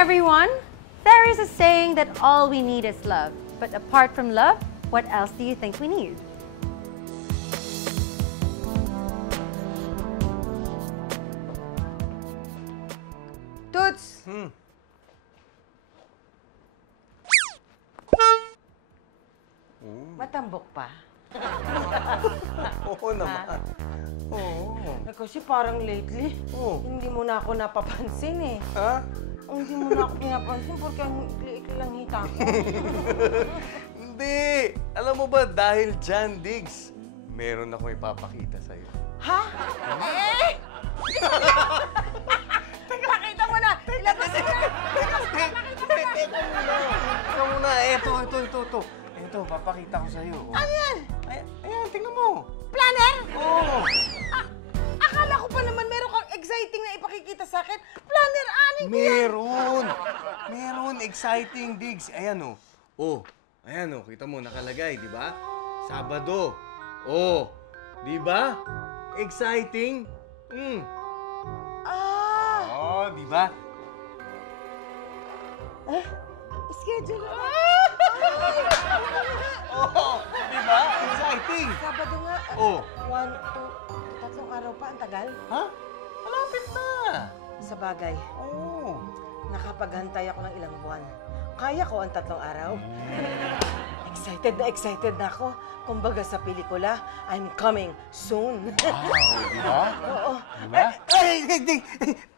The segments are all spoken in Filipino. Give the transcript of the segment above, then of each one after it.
everyone! There is a saying that all we need is love. But apart from love, what else do you think we need? Toots! Matambok pa? Oo naman. Oo. Kasi parang lately, hindi mo na ako napapansin eh. Ha? Hindi mo na ako pinapansin porque ang ikli-ikli lang hita ko. Hindi! Alam mo ba, dahil dyan, Diggs, meron akong ipapakita sa'yo. Ha? Eh! Pakita mo na! Ilabas mo na! Teka muna. Ito. Ito, papakita ko sa'yo. Ano yan? Ayan, tingnan mo. Planner? Oo. Akala ko pa naman meron kang exciting na ipakikita sa akin. Planner, aning ko yan! Meron. Exciting, Diggs. Ayan, oh. Oh, ayan, oh. Kita mo, nakalagay, di ba? Sabado. Oh, di ba? Exciting. Oh, di ba? Schedule. Oh, di ba? Exciting. Sabado nga. Oh. 1, 2, 3 araw pa. Ang tagal. Ha? Malapit na. Sa bagay, Oh. nakapaghantay ako ng ilang buwan. Kaya ko ang 3 araw. Excited na ako. Kumbaga sa pelikula, I'm coming soon. Wow, di ba? Oo. Diba?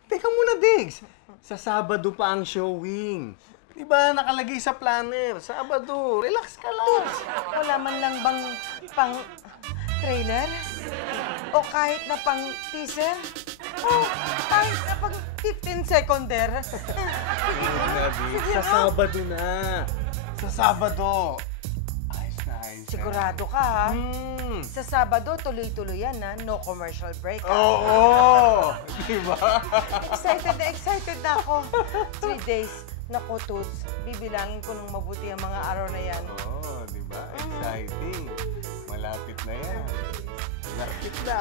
Teka muna, Diggs. Sa Sabado pa ang showing. Di ba nakalagay sa planner? Sabado, relax ka lang. Wala man lang bang pang trailer? O kahit na pang teaser? O kahit na pang 15 seconder? Sa Sabado na. Sa Sabado. Ayos na. Sigurado ka, ha? Sa Sabado, tuloy-tuloy yan, ha? No commercial break, ha? Oo! Di ba? Excited na ako. 3 days. Naku, Toots, bibilangin ko ng mabuti ang mga araw na yan. Oo, di ba? Exciting. Malapit na yan. Malapit na.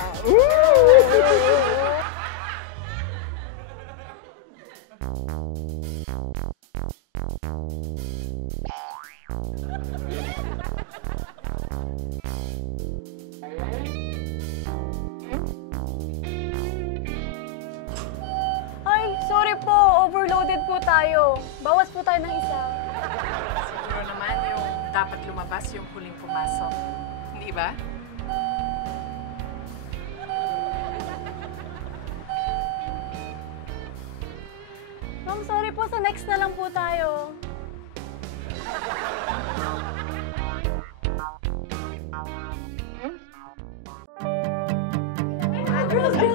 Ay, sorry po. Overloaded po tayo. Bawas po tayo ng isa. Siguro naman yung dapat lumabas yung huling pumasok. Hindi ba? Ma'am, sorry po. Sa next na lang po tayo.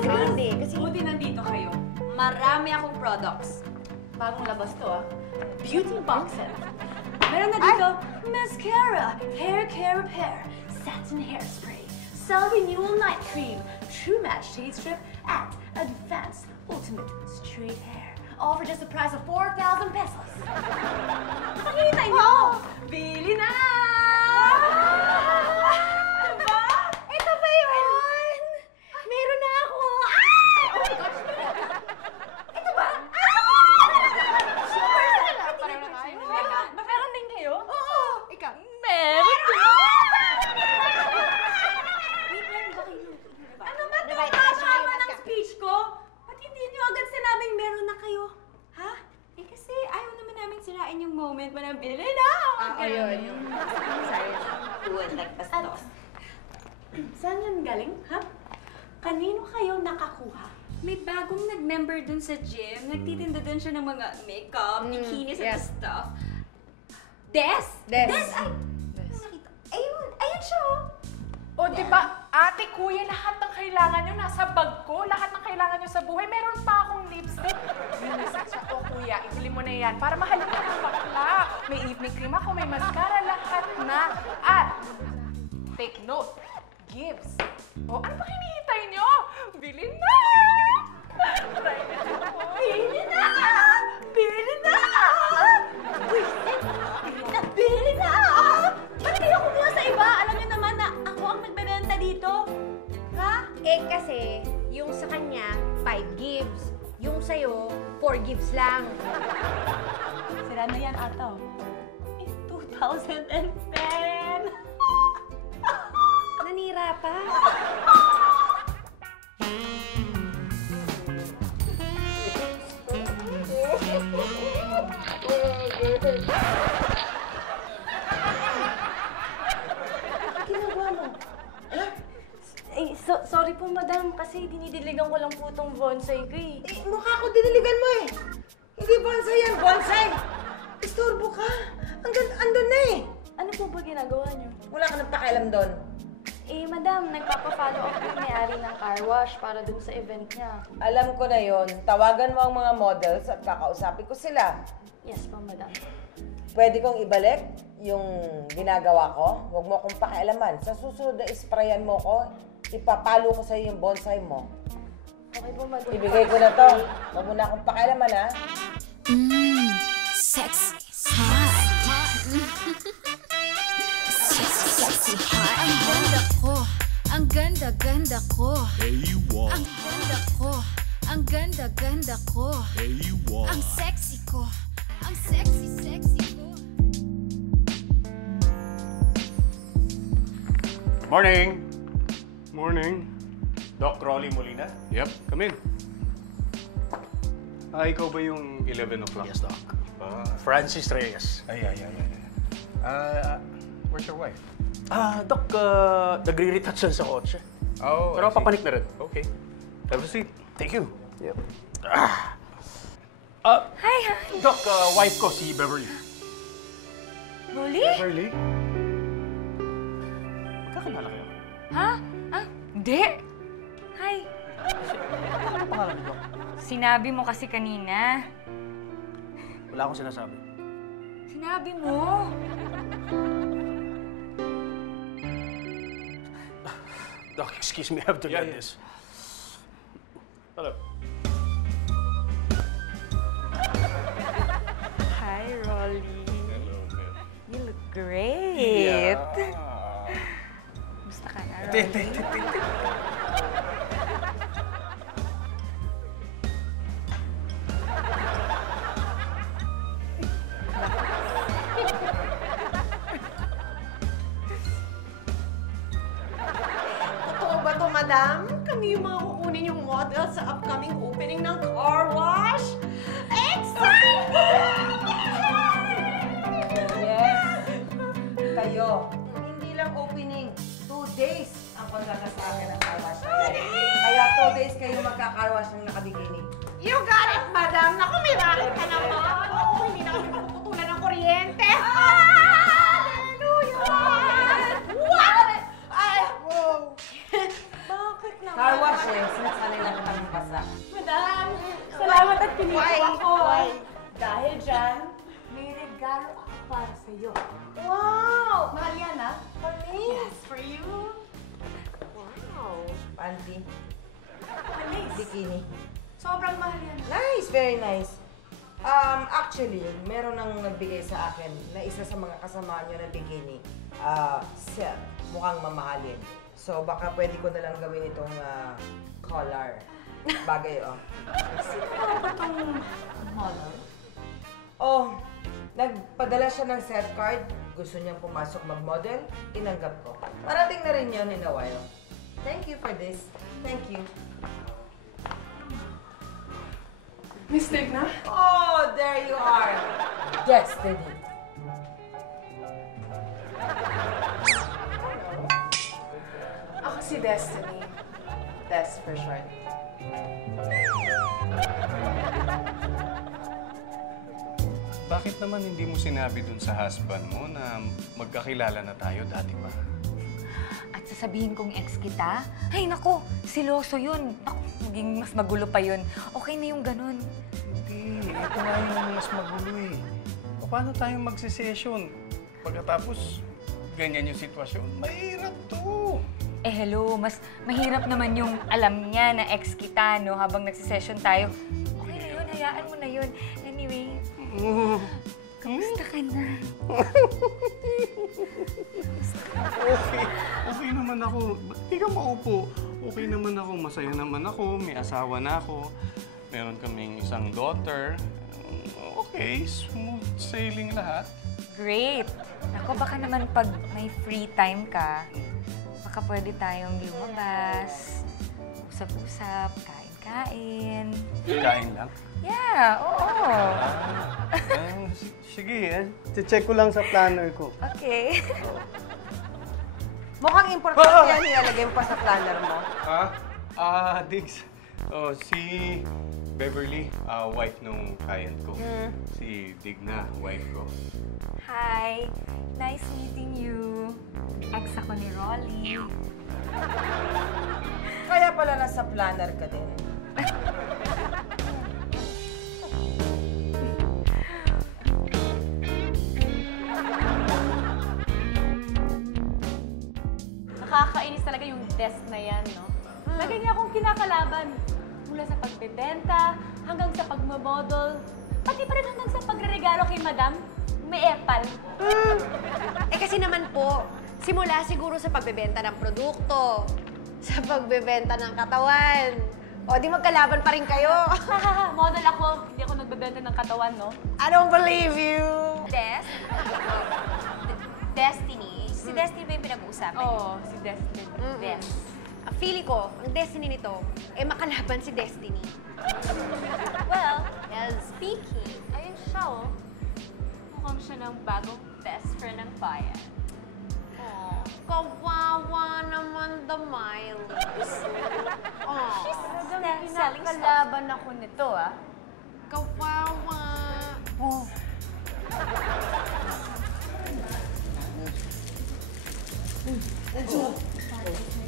Girls. Kasi Buti nandito kayo. marami akong products. Bagong labas to, ah. Beauty boxes. Meron na dito, mascara, hair care repair, satin hairspray, cell renewal night cream, true match shade strip, at advanced ultimate straight hair. All for just the price of 4,000 pesos. Pakita nyo! Bili na! Diba? Ito ba yun? Meron na ako! Ah! Oh my gosh! Ito ba? Super sarap! Pareho na tayo. Meron din kayo? Oo! Ikaw. Meron ka! Wait, meron ba kayo? Ano ba ito? Kasama ng speech ko? Ba't hindi niyo agad sinabing meron na kayo? Ha? Eh kasi ayaw naman namin sirain yung moment mo na bili na! ayun. Sorry. Would like bastos. Saan yan galing, ha? Kanino kayo nakakuha? May bagong nag-member dun sa gym. Nagtitinda dun siya ng mga makeup, bikinis, at stuff. Des! Des. Ay! Nakita. Ayun siya, oh. O, di ba, ate, kuya, lahat ng kailangan nyo nasa bag ko. Lahat ng kailangan nyo sa buhay. Meron pa akong lipstick. Unisex ito, kuya. Ibili mo na yan para mahalin ka ng bakla. May evening cream ako, may mascara, lahat na. At, take note, gifts. O, ano pa hinihintay nyo? Bili na! Try na ako. Bili na! Bili na! Wasted! Bili na! Ba't kayo kumuha sa iba? Alam niyo naman na ako ang nagbebenta dito. Ha? Eh kasi, yung sa kanya, 5 gives. Yung sa'yo, 4 gives lang. Wala na yan ata. In 2010! Nanira pa. Ginagawa mo? Eh, sorry po, madam, kasi dinidiligan ko lang po itong bonsai ko eh. Mukha ko diniligan mo eh. Hindi bonsai yan, bonsai. Istorbo ka. Andun na eh. Ano po ba ginagawa niyo? Wala ka nang pakialam doon. Eh, madam, nagpapa-follow up yung may-ari ng car wash para dun sa event niya. Alam ko na yon. Tawagan mo ang mga models at kakausapin ko sila. Yes po, madam. Pwede kong ibalik yung ginagawa ko. Huwag mo akong pakialaman. Sa susunod na isprayan mo ko, ipapalo ko sa'yo yung bonsai mo. Okay po, madam. Ibigay ko na to. Huwag mo na akong pakialaman, ha? Sexy, hot. Sexy, hot. Ang ganda ko. Ang ganda ko. Ang ganda ko. Ang ganda ko. Ang sexy ko. Ang sexy ko. Morning! Morning. Doc Rolly Molina? Yep, come in. Ikaw ba yung 11 o'clock? Yes, Doc. Francis Reyes. Ay. Where's your wife? Doc, nagre-retouch yan sa kotse. Oh, Pero I see. papanik na rin. Okay. Have a seat. Thank you. Yep. Hi. Doc, wife ko, si Beverly. Rolly? Beverly? Magkakilala kayo? Ha? Hindi. Hi. Ano pangalan niyo, Doc? Sinabi mo kasi kanina. Wala akong sinasabi. Sinabi mo. Doc, excuse me, I have to get this. Hello. Hi, Rolly. You look great. Gusto ka na, Rolly? Totoo ba to, madam? Kami yung mga kukunin yung model sa upcoming opening ng car wash. Excited! Yes. Kayo, hindi lang opening. 2 days ang pagkakasa akin ng car wash. Kaya 2 days kayo magka-car wash ng nakabikini. You got it, madam. Naku, miracle ka naman. Oo, hindi na kami mapuputulan ng kuryente. Hallelujah! What? Ay, wow. Bakit naman? Car wash eh, sinasanay lang kami basa. Madam, salamat at pinili ako. Dahil dyan, may regalo ako para sa'yo. Wow! Mahal yan, ha? For me? Yes, for you. Wow. Panty. Nice. Bikini. Sobrang mahal yan. Nice, very nice. Actually, meron nang nagbigay sa akin na isa sa mga kasama niyo na bikini. Set. Mukhang mamahalin. So, baka pwede ko na lang gawin itong collar. Bagay, oh. Ano ba itong model? Oh, nagpadala siya ng set card. Gusto niyang pumasok mag-model. Tinanggap ko. Parating na rin yun in a while. Thank you for this. Thank you. Mistake na? Oh, there you are. Destiny. Ako si Destiny. Des for short. Bakit naman hindi mo sinabi dun sa husband mo na magkakilala na tayo dati pa? At sasabihin kong ex kita? Ay, nako, siloso yun. Naku, maging mas magulo pa yun. Okay na yung ganun. Hindi, ito nga yung mas magulo eh. Paano tayong magsisession? Pagkatapos, ganyan yung sitwasyon, mahirap to. Eh, hello, mas mahirap naman yung alam niya na ex kita, no? Habang nagsisession tayo. Okay na yun, hayaan mo na yun. Anyway, kamusta ka na? Okay naman ako. Ba't di ka maupo? Okay naman ako, masaya naman ako, may asawa na ako. Meron kaming isang daughter. Okay, smooth sailing lahat. Great! Ako, baka naman pag may free time ka, baka pwede tayong lumabas, usap-usap, kain-kain. Kain lang. Yeah, oo. Sige, check ko lang sa planner ko. Okay. Mukhang importante yan ilalagay mo pa sa planner mo. Diggs. Oh, si Beverly, wife nung client ko. Si Digna, wife ko. Hi! Nice meeting you. Ex ako ni Rolly. Kaya pala nasa planner ka din. Nakakainis talaga yung desk na yan, no? Lagi niya akong kinakalaban. Mula sa pagbebenta, hanggang sa pagmamodel, pati pa rin hanggang sa pagre-regalo kay Madam, may epal. Eh kasi naman po, simula siguro sa pagbebenta ng produkto, sa pagbebenta ng katawan. O di magkalaban pa rin kayo. Model ako, hindi ako nagbebenta ng katawan, no? I don't believe you. Des? Destiny? Si Destiny ba yung pinag-uusapan? Oo, si Destiny. Des. Feeling ko, ang destiny nito, makalaban si Destiny. Well, speaking, ayun siya, oh. Mukhang siya ng bagong best friend ng bayan. Oh, kawawa naman the Miles. Oh, Kalaban ako nito, ah. kawawa.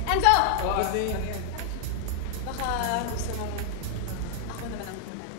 Enzo! Baka gusto mong ako naman ang kunan.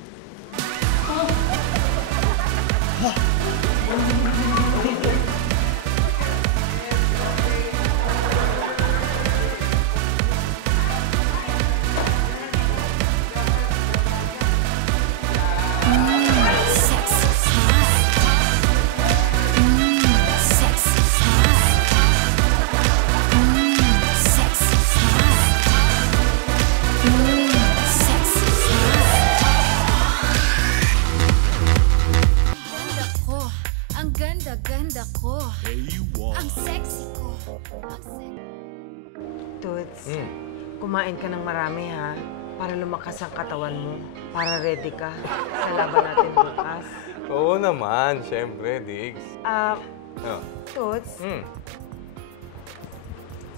Ang ganda-ganda ko. Ang sexy ko. Ang sexy. Toots, kumain ka ng marami ha, para lumakas ang katawan mo, para ready ka sa laban natin bukas. Oo naman, syempre, Diggs. Oh. Toots,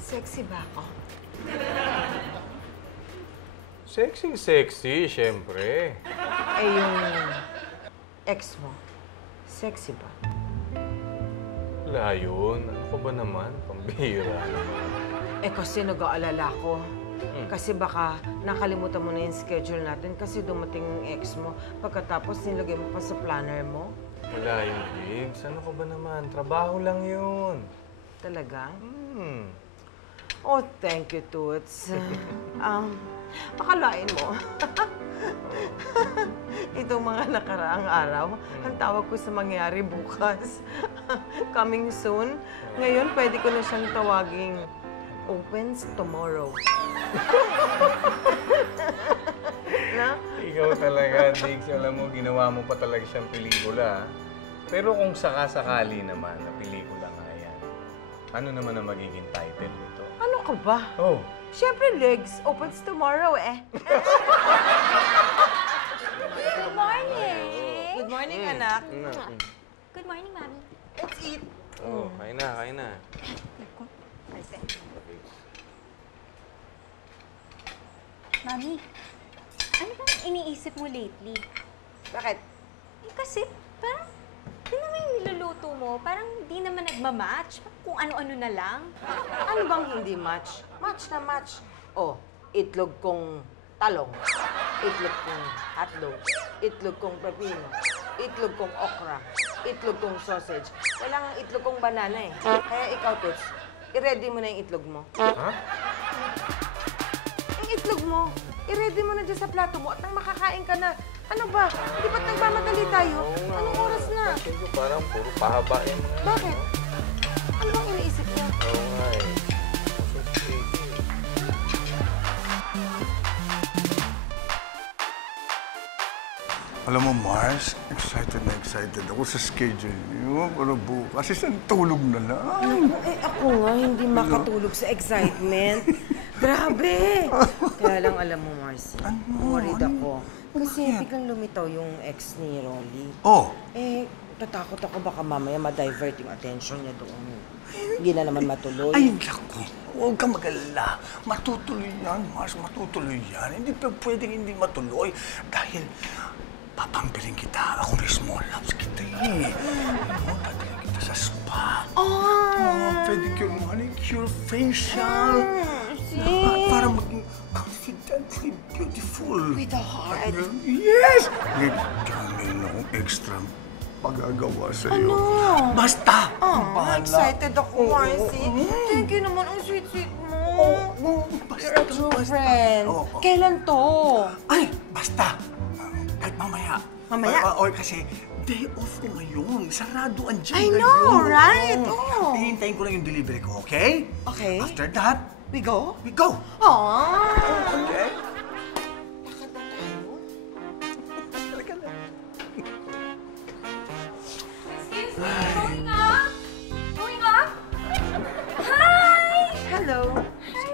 sexy ba ako? Sexy, syempre. Eh yung ex mo, sexy ba? Wala yun. Ano ka ba naman? Pambihira. Eh kasi nag-aalala ko. Kasi baka nakalimutan mo na yung schedule natin kasi dumating yung ex mo. Pagkatapos nilagay mo pa sa planner mo. Wala yun, Diggs. Ano ka ba naman? Trabaho lang yun. Talaga? Oh, thank you, Toots. Akalain mo. Itong mga nakaraang araw, ang tawag ko sa mangyari bukas. Coming soon. Ngayon, pwede ko na siyang tawaging opens tomorrow. Na? Ikaw talaga, Diggs. Alam mo, ginawa mo pa talaga siyang pelikula. Pero kung sakasakali naman na pelikula nga yan, ano naman ang magiging title nito? Ano ka ba? Oh. Siyempre, Legs opens tomorrow eh. Good morning. Good morning, anak. Good morning, Mami. Let's eat. Oh, kain na. Mami, ano bang iniisip mo lately? Bakit? Kasi parang di naman yung niluluto mo, parang di naman nagmamatch. Kung ano-ano na lang. Ano bang hindi match? Match na match. Oh, itlog kong talong. Itlog kong hotdog. Itlog kong pepino. Itlog kong okra. Itlog kong sausage. Kailangan itlog kong banana eh. Kaya ikaw, Toots, i-ready mo na yung itlog mo. Ha? Yung itlog mo, i-ready mo na dyan sa plato mo at nang makakain ka na. Ano ba? Di ba't nagmamadali tayo? Anong oras na? Kasi parang puro pahaba yung mga... Bakit? Ano bang iniisip mo? Oo nga eh. Alam mo, Mars, excited ako sa schedule niyo para bukas. Isang tulog na lang. Ako nga, hindi makatulog sa excitement. Grabe! Kaya lang alam mo, Marcy, worried ako. Kasi biglang lumitaw yung ex ni Rolly. Oh! Tatakot ako baka mamaya ma-divert yung attention niya doon. Hindi na naman matuloy. Ay, naku. Huwag kang mag-alala. Matutuloy yan, Mars. Matutuloy yan. Hindi pa pwedeng hindi matuloy. Dahil papampiling kita. Ako mismo, loves kita eh. Dadalhin kita sa spa. Pedicure, manicure, facial. Para maging confidently beautiful. With a heart. Yes! May akong extra pagagawa sa'yo. Ano? Basta! Excited ako, Marcy. Thank you naman. Ang sweet-sweet mo. You're a true friend. Kailan to? Ay, basta! Kahit mamaya. Mamaya? Or kasi day off ko ngayon. Sarado ang gym I ngayon. know, right? Hihintayin ko lang yung delivery ko, okay? Okay. After that, We go? we go! Aww. Okay? Excuse me, going up? Going up? Hi! Hello. Hi!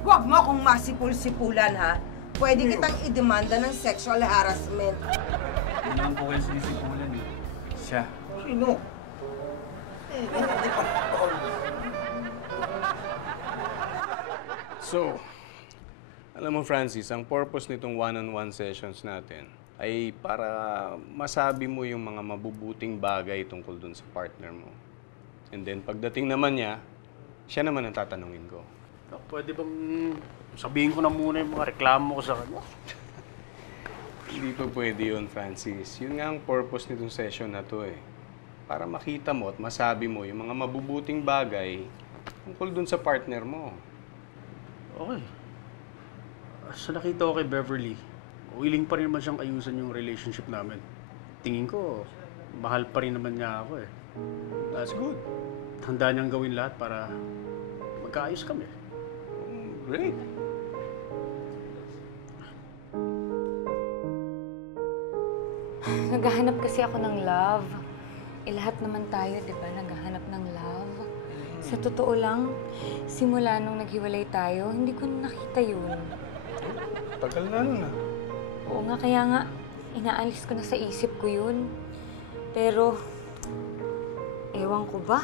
Huwag mo akong masipul-sipulan, ha? Pwede kitang idemanda ng sexual harassment. Hindi naman po kayo sinisipulan eh. Siya. Sino? So, alam mo Francis, ang purpose nitong one-on-one sessions natin ay para masabi mo yung mga mabubuting bagay tungkol dun sa partner mo. And then pagdating naman niya, siya naman ang tatanungin ko. Pwede bang sabihin ko na muna yung mga reklamo ko sa kanya? Hindi pa pwede yun, Francis. Yun nga ang purpose nitong session na to eh. Para makita mo at masabi mo yung mga mabubuting bagay tungkol dun sa partner mo. Okay. Sa nakita ko kay Beverly, willing pa rin naman siyang ayusan yung relationship namin. Tingin ko, mahal pa rin naman niya ako eh. That's good. Handa niyang gawin lahat para magkaayos kami. Great. Naghahanap kasi ako ng love. Lahat naman tayo, di ba, naghahanap ng love. Sa totoo lang, simula nung naghiwalay tayo, hindi ko nakita yun. Tagal na nun ah. Oo nga, kaya nga, inaalis ko na sa isip ko yun. Pero, ewan ko ba?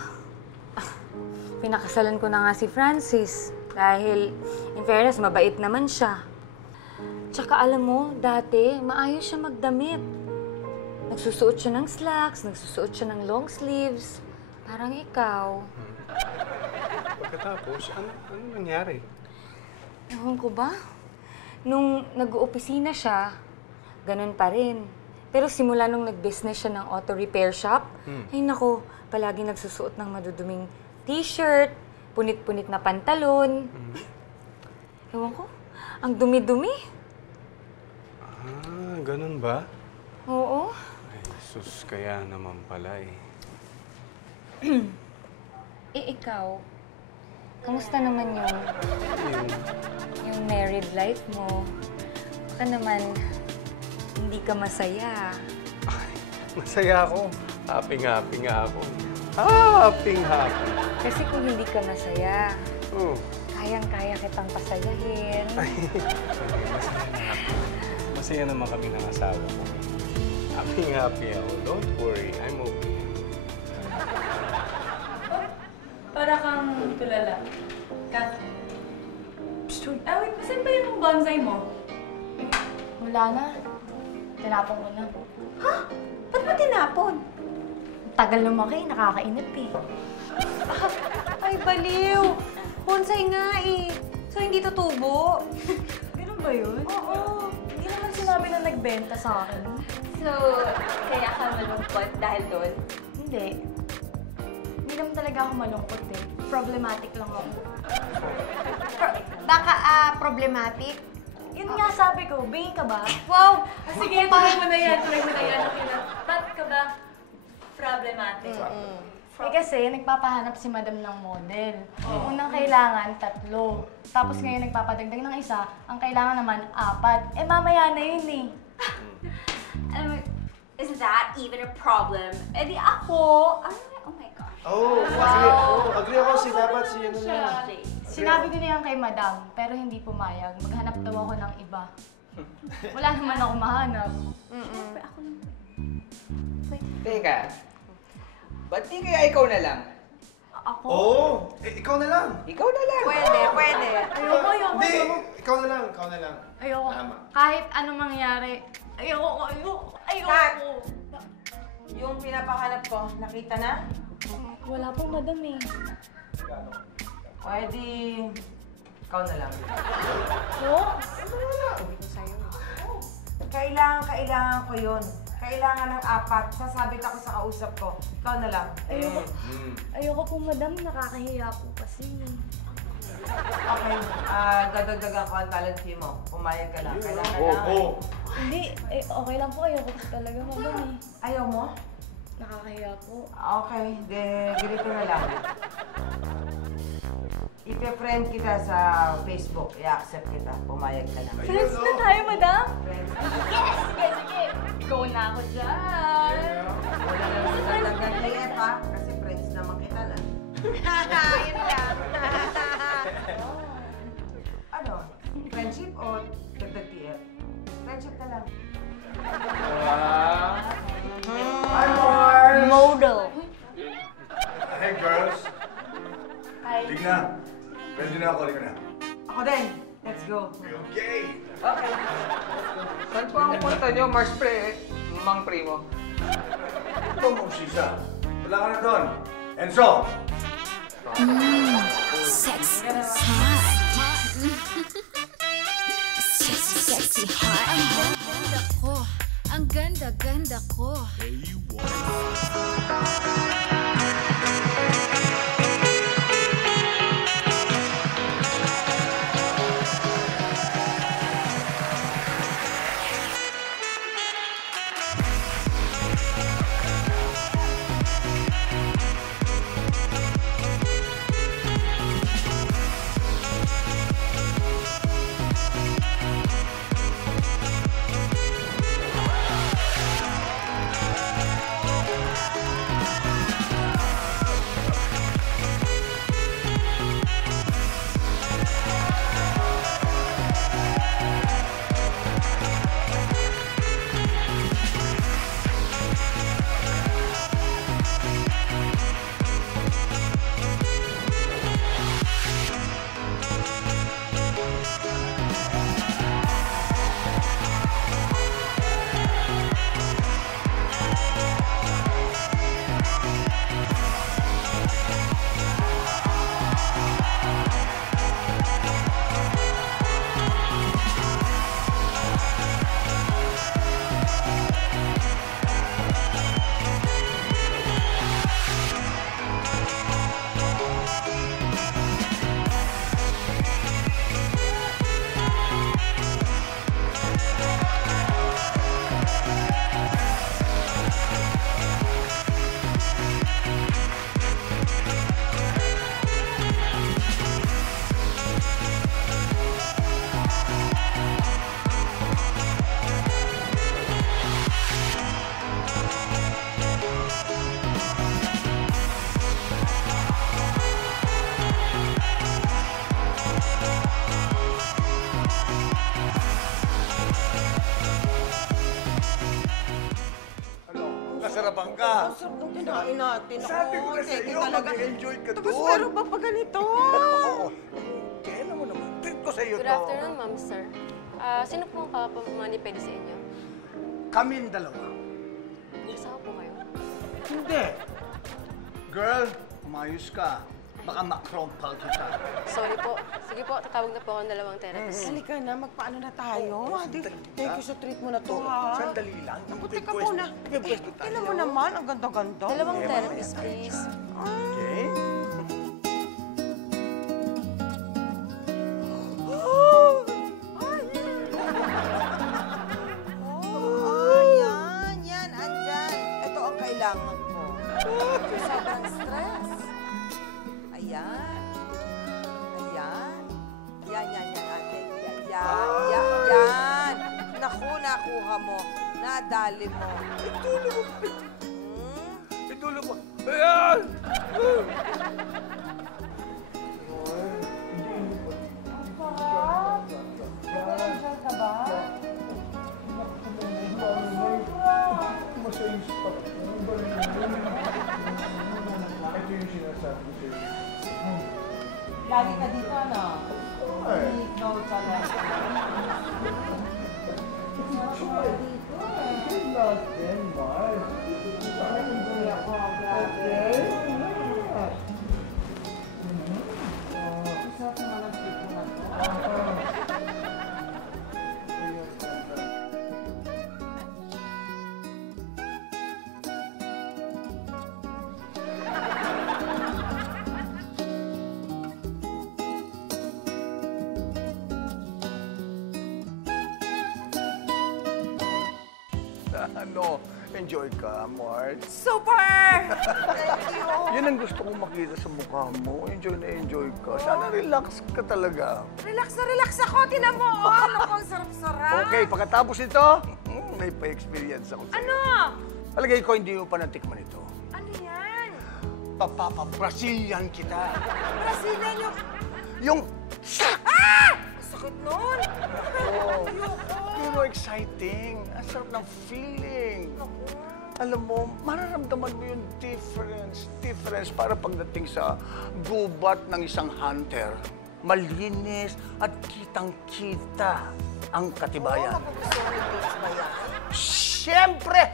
Pinakasalan ko na nga si Francis. Dahil, in fairness, mabait naman siya. Tsaka alam mo, dati, maayos siya magdamit. Nagsusuot siya ng slacks, nagsusuot siya ng long sleeves. Parang ikaw. Pagkatapos, ano nangyari? Ewan ko ba? Nung nag-oopisina siya, ganun pa rin. Pero simula nung nag-business siya ng auto repair shop, ay nako, palagi nagsusuot ng maduduming t-shirt, punit-punit na pantalon. Ewan ko, ang dumi-dumi. Ah, ganun ba? Oo. Ay, sus, kaya naman pala eh. Ikaw, kamusta naman yung married life mo? Baka naman, hindi ka masaya. Ay, masaya ako. Happy-happy nga ako. Happy-happy. Kasi kung hindi ka masaya, Oh. kayang-kaya kitang pasayahin. Ay, masaya naman kami ng asawa ko. Happy-happy ako. Don't worry, I'm okay. Para kang tulala. Kat. Wait, saan ba yung bonsai mo? Wala na. Tinapon ko na. Ha? Ba't mo tinapon? Tagal lumaki, nakakainip eh. Ay, baliw! Bonsai nga eh. So, hindi tutubo? Ganun ba yun? Oo. Hindi naman sinabi na nagbenta sa akin. So, kaya ka malungkot dahil doon? Hindi. Hindi naman talaga ako malungkot eh. Problematic lang ako. Baka problematic? Yun nga sabi ko, bingin ka ba? Wow! Sige, tuloy mo na yan. Okay na. Ba't ka ba problematic? Eh kasi, nagpapahanap si madam ng model. Unang kailangan, 3. Tapos ngayon nagpapadagdag ng isa, ang kailangan naman 4. Eh mamaya na yun eh. Alam mo, is that even a problem? Eh di ako, oh my gosh. Agree ako si dapat si ano na. Sinabi ko na yan kay madam, pero hindi pumayag. Maghanap daw ako ng iba. Wala naman ako mahanap. Pero ako lang. Teka, ba't di kaya ikaw na lang? Ako? Ikaw na lang. Ikaw na lang. Pwede. Ayoko. Hindi, ikaw na lang. Ayoko. Tama. Kahit anong mangyari, ayoko. Kat! Yung pinapahanap ko, nakita na? Wala pong madam eh. Pwede, ikaw na lang. Kailangan ko yun. Kailangan ng 4. Sasabit ako sa kausap ko. Ikaw na lang. Ayoko po, madam. Nakakahiya po kasi. Okay, dadagdagan ko ang talent fee mo. Pumayag ka lang. Kailangan lang. Hindi, okay lang po. Ayoko po talaga, madam eh. Ayaw mo? Nakakahiya po. Okay, ganito na lang. Ipe-friend kita sa Facebook. I-accept kita. Pumayag ka lang. Friends na tayo, madam? Friends. Sige. Go na ako dyan. Wala naman sa dagdag na yan, ha? Kasi friends naman kita na. Yun lang. Ano? Friendship o dagdag TF? Friendship na lang. Hi, Mars! Model. Hey, girls. Hi. Tigna. Ready na ako. Halika na. Ako din. Let's go. Okay. Okay. Saan po ang punta nyo, Mang Primo? Ito, Mong Sisa. Wala ka na doon. Enzo! Sexy hot. Sexy hot. Ang ganda ko. Nasarapan ka. Ang sarap ng kinain natin. Sabi ko na sa'yo, mag-enjoy ka Tapos doon. meron pa pa ganito. Oo. Kailan mo naman? Treat ko sa'yo to. Good afternoon, ma'am, sir. Sino po ang kapamani pwede sa inyo? Kaming dalawa. Nagsawa po kayo? Hindi. Girl, umayos ka. Baka makrompal kita. Sorry po. Sige po, tatawag na po ako ng dalawang therapist. Halika na, magpaano na tayo? Thank you sa treat mo na to, ha? Sandali lang. Naku, teka muna. Kailan mo naman, ang ganda-ganda. Dalawang therapist, please. Okay. dali mo. Itulo mo. Ayan! Lagi ka dito, ano? Ikaw talaga. Enjoy ako, grabe. Isa sa mga nag-trip mo na to. Ano, enjoy ka, Mart. Super! Thank you. Yan ang gusto kong makita sa mukha mo. Enjoy na enjoy ka. Sana relax ka talaga. Relax na relax ako. Tinan mo, oh. Ano pang sarap-sarap. Okay, pagkatapos ito, may pa-experience ako sa'yo. Ano? Palagay ko, hindi mo pa natikman ito. Ano yan? Papapa-Brazilian kita. Brazilian Yung... Ah! Sakit nun. Oh, pero exciting. Ang sarap ng feeling. Alam mo, mararamdaman mo yung difference para pagdating sa gubat ng isang hunter. Malinis at kitang-kita ang katibayan. Siyempre!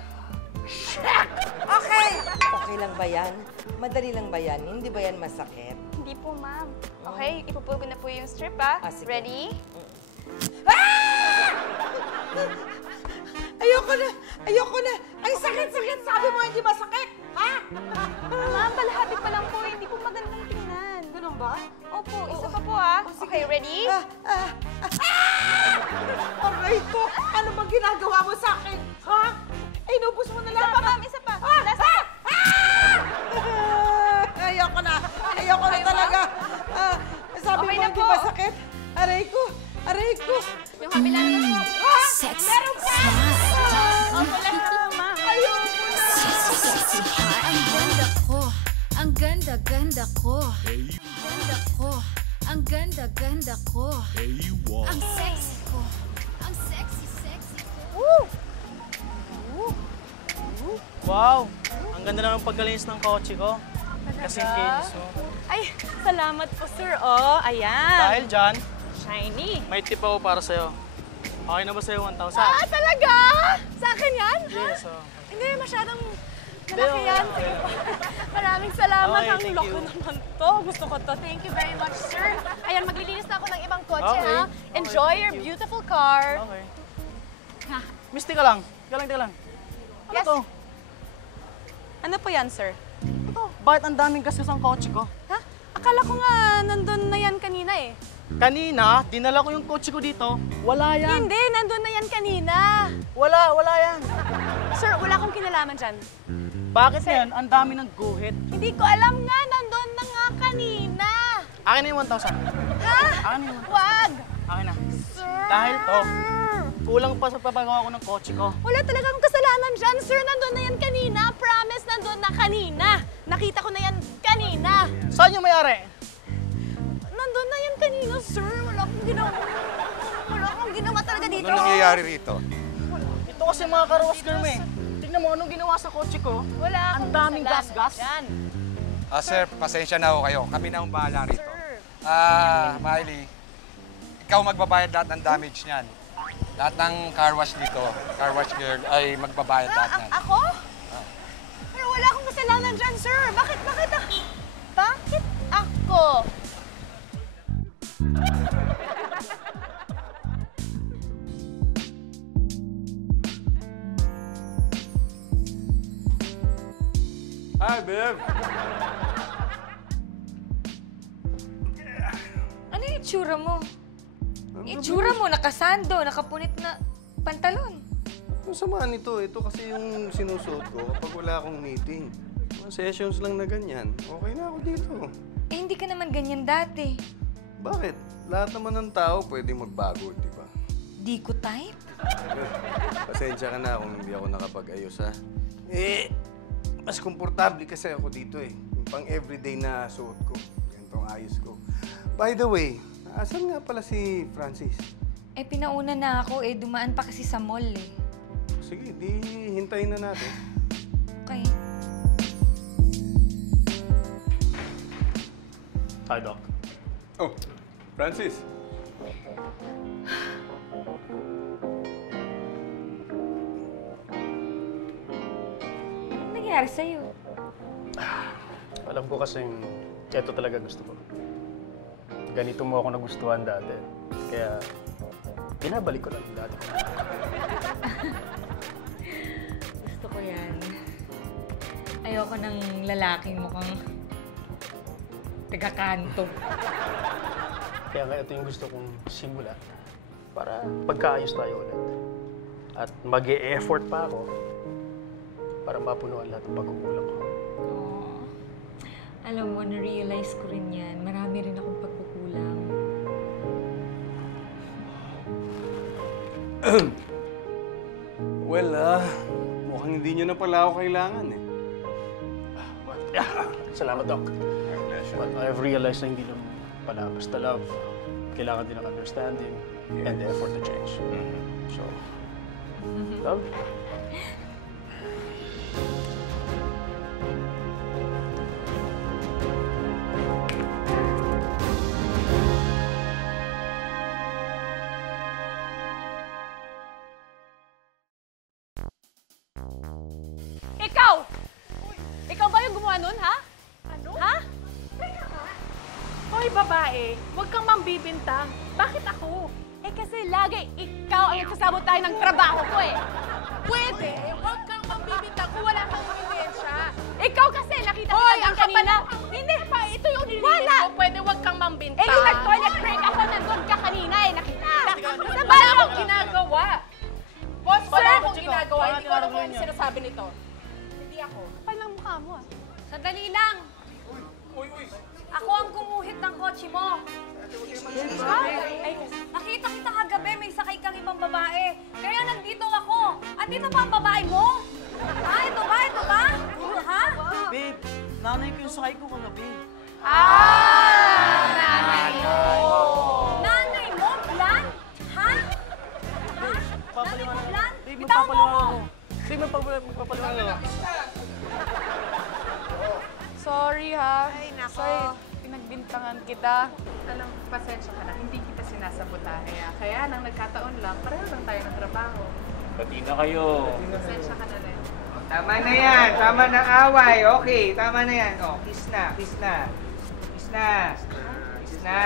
Check! Okay! Okay lang ba yan? Madali lang ba yan? Hindi ba yan masakit? Hindi po, ma'am. Okay, ipupul ko na po yung strip, ah. Sige. Ready? Ayoko na! Ayoko na! Ay, sakit-sakit! Sabi mo hindi masakit! Ha? Ma'am, balahati pa lang po. Hindi po magandang tingnan. Ganun ba? Opo, isa pa po, ah. Okay, ready? Aray ko! Ano bang ginagawa mo sa akin? Ha? Ay, inubos mo na lang. Isa pa, ma'am. Isa pa. Ayoko na! Ayoko na talaga! Sabi Okay mo na hindi po. masakit? Aray ko! Aray ko! Yung kabila naman po. Sexy, Meron pa! smart. Opo, lahat na po, ma'am. Ayoko na! Sexy, hot. Ang ganda ko. Ang ganda-ganda ko. Ang ganda ko. Ang ganda-ganda ko. Ang sexy ko. Ang sexy ko. Wow! Ang ganda naman pagkalinis ng kotse ko. Kasi kinis mo. Ay, salamat po, sir. Oh, ayan. Dahil dyan, Shiny. may tip ako para sa'yo. Okay na ba sa'yo 1,000? Ah, talaga? Sa akin yan? Yes, oh. Hindi, masyadong malaki okay, yan. okay. Maraming salamat. Okay, Ang thank loko you. naman to. Gusto ko to. Thank you very much, sir. Ayan, maglilinis na ako ng ibang kotse, Okay. ha? Enjoy your beautiful car. Okay. Ha? Miss, tika lang. Tika lang. Ano Yes. to? Ano po yan, sir? Bakit ang daming gasgas ang kotse ko? Ha? Akala ko nga nandun na yan kanina eh. Kanina, dinala ko yung kotse ko dito. Wala yan. Hindi, nandun na yan kanina. Wala yan. Sir, wala akong kinalaman dyan. Bakit yan? Ang dami ng guhit. Hindi ko alam nga, nandun na nga kanina. Akin na yung 1,000. Ha? Akin na yung 1,000. Wag! Akin na. Sir! Dahil to, kulang pa sa papagawa ko ng kotse ko. Wala talagang kasalanan dyan, sir. Nandun na yan kanina. Promise, nandun na kanina. Nakita ko na yan kanina. Saan yung may-ari? Nandun na yan kanina, sir. Wala akong ginawa. Wala akong ginawa talaga dito. Ano nangyayari rito? Ito kasi mga karawas girl eh. Tingnan mo, anong ginawa sa kotse ko? Wala akong Ang daming kasalanan gas-gas. dyan. Sir, pasensya na ho kayo. Kami na ang bahala rito. Sir. Miley, ikaw magbabayad lahat ng damage niyan. Lahat ng car wash dito, car wash girl, ay magbabayad lahat niyan. Ako? Pero wala akong kasalanan dyan, sir. Bakit ako? Hi, babe. Ano yung itsura mo? Itsura mo, nakasando, nakapunit na pantalon. Ang sama nito, ito kasi yung sinusuot ko kapag wala akong meeting. Mga sessions lang na ganyan, okay na ako dito. Eh, hindi ka naman ganyan dati. Bakit? Lahat naman ng tao pwedeng magbago, di ba? Di ko type? Pasensya ka na kung hindi ako nakapag-ayos, ha? Mas komportable kasi ako dito eh. Yung pang everyday na suot ko. Ganitong ayos ko. By the way, asan nga pala si Francis? Pinauna na ako dumaan pa kasi sa mall eh. Sige, di hintayin na natin. Okay. Hi, Doc. Oh, Francis. Ano nangyari sa'yo? Alam ko kasing ito talaga gusto ko. Ganito mo ako nagustuhan dati. Kaya, binabalik ko lang yung dati. Gusto ko yan. Ayoko ng lalaking mukhang taga-kanto. Kaya nga ito yung gusto kong simula para pagkaayos tayo ulit. At mag-e-effort pa ako para mapunuan lahat ng pagkukulang ko. Alam mo, na-realize ko rin yan. Marami rin akong pagkukulang. Well, mukhang hindi nyo na pala ako kailangan eh. Salamat, Doc. But I've realized na hindi lang pala basta love. Kailangan din ng understanding and the effort to change. So, love? Ikaw! Ikaw ba yung gumawa nun, ha? Ano? Ha? Hoy, babae, huwag kang mambibintang. Bakit ako? Kasi lagi ikaw ang nagsasabotahe ng trabaho ko eh. Pwede, huwag kang mambibintang kung wala kang ebidensya. Ikaw kasi, nakita kita lang kanina. Hindi pa, ito yung nilinis ko. Pwede huwag kang mambintang. Yung nag-toilet break ako, nandun ka kanina eh, nakita. Wala akong ginagawa. Boss, wala akong ginagawa. Hindi ko alam kung ano sinasabi nito. Hindi ako. Kapal lang mukha mo ah. Sandali lang! Ako ang gumuhit ng kotse mo. Nakita kita kagabi, may sakay kang ibang babae. Kaya nandito ako. At dito ba ang babae mo? Ha? Ito ba? Ito ba? Ha? Babe, nanay ko yung sakay ko kagabi. Nanay mo! Nanay mo? Blan? Ha? Nanay mo, Blan? Bitaw mo ako! Babe, magpapaliwanag ako. Sorry ha. Ay, nako. Sorry, pinagbintangan kita. Alam, pasensya ka na. Hindi kita sinasabotahe. Kaya lang, nagkataon lang. Pareho lang tayo ng trabaho. Pati na kayo. Pasensya ka na rin. Tama na yan. Tama na away. Okay, tama na yan. Oh, kiss na, kiss na. Kiss na. Kiss na.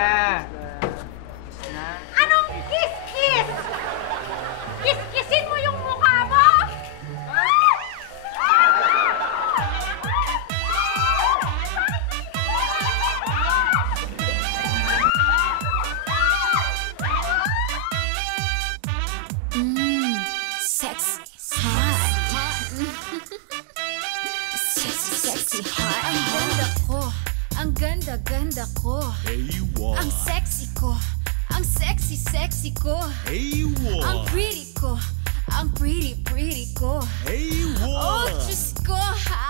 Kiss na. Anong kiss-kiss? Kiss-kissin mo yung mukha mo? Sexy, hot. Sexy, hot. Ang ganda ko. Ang ganda ko. Ang sexy ko. Ang sexy ko. Ang pretty ko. Ang pretty ko. Oh, Diyos ko.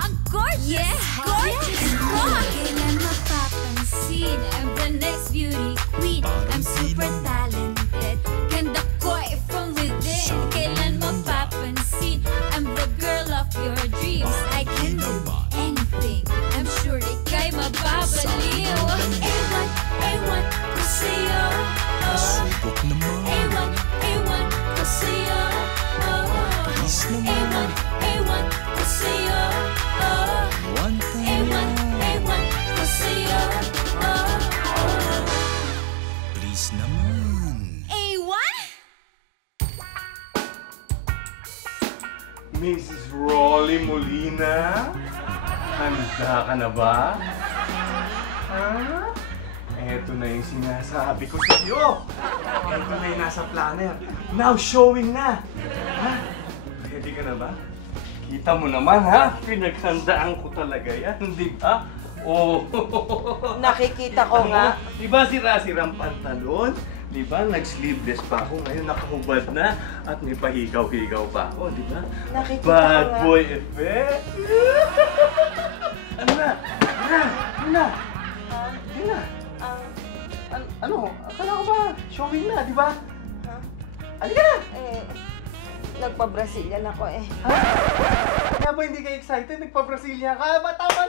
Ang gorgeous. Gorgeous ko. Kailan mapapansin? I'm the next beauty queen. I'm super talented. Ganda ko from within. Kailan mapapansin? I'm the girl of your dreams. I can do anything. I'm sure ika'y mababaliw. A1 ko sa'yo. A1 ko sa'yo. A1 ko sa'yo. A1 ko sa'yo. Please naman. A1? Mrs. Rolly Molina? Handa ka na ba? Ha? Eto na yung sinasabi ko sa iyo. Eto na yung nasa planner. Now showing na. Ha? Ready ka na ba? Kita mo naman ha? Pinaghandaan ko talaga yan, di ba? Oh. Nakikita ko nga. Di ba sira-sirang pantalon? Di ba? Nag-sleeveless pa ako. Ngayon nakahubad na at may pahigaw-higaw pa ako. Di ba? Nakikita Bad ko nga. boy effect. Ano na? Ano na? Ano na? Ano? Akala ko ba? Showing na, di ba? Halika na! Nagpa-Brazilian ako eh. Kaya ba hindi ka excited? Nagpa-Brazilian ka?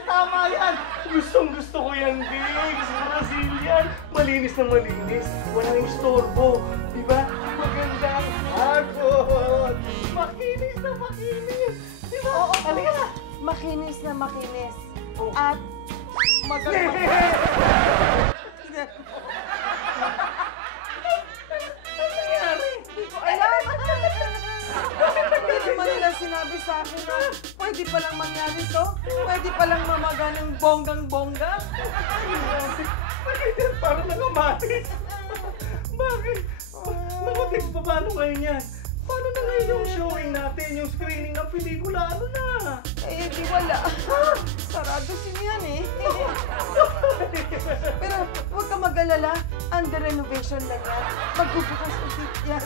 Tama yan! Gustong-gusto ko yan, Diggs! Brazilian! Malinis na malinis. Walang istorbo. Diba? Magandang hagod! Makinis na makinis! Diba? Oo, halika na! Makinis na makinis. At maganda. Hindi ko alam. Hindi naman nila sinabi sa akin na pwede palang mangyari to. Pwede palang mamaga ng bonggang-bongga. Bakit? Parang nangamati. Bakit? Naku, Diggs, paano ngayon yan? Paano na ngayon yung showing natin, yung screening ng pelikula? Ano na? Eh, di wala. Sarado yan eh. Pero huwag ka mag-alala. Under renovation lang yan. Magbubukas ulit yan.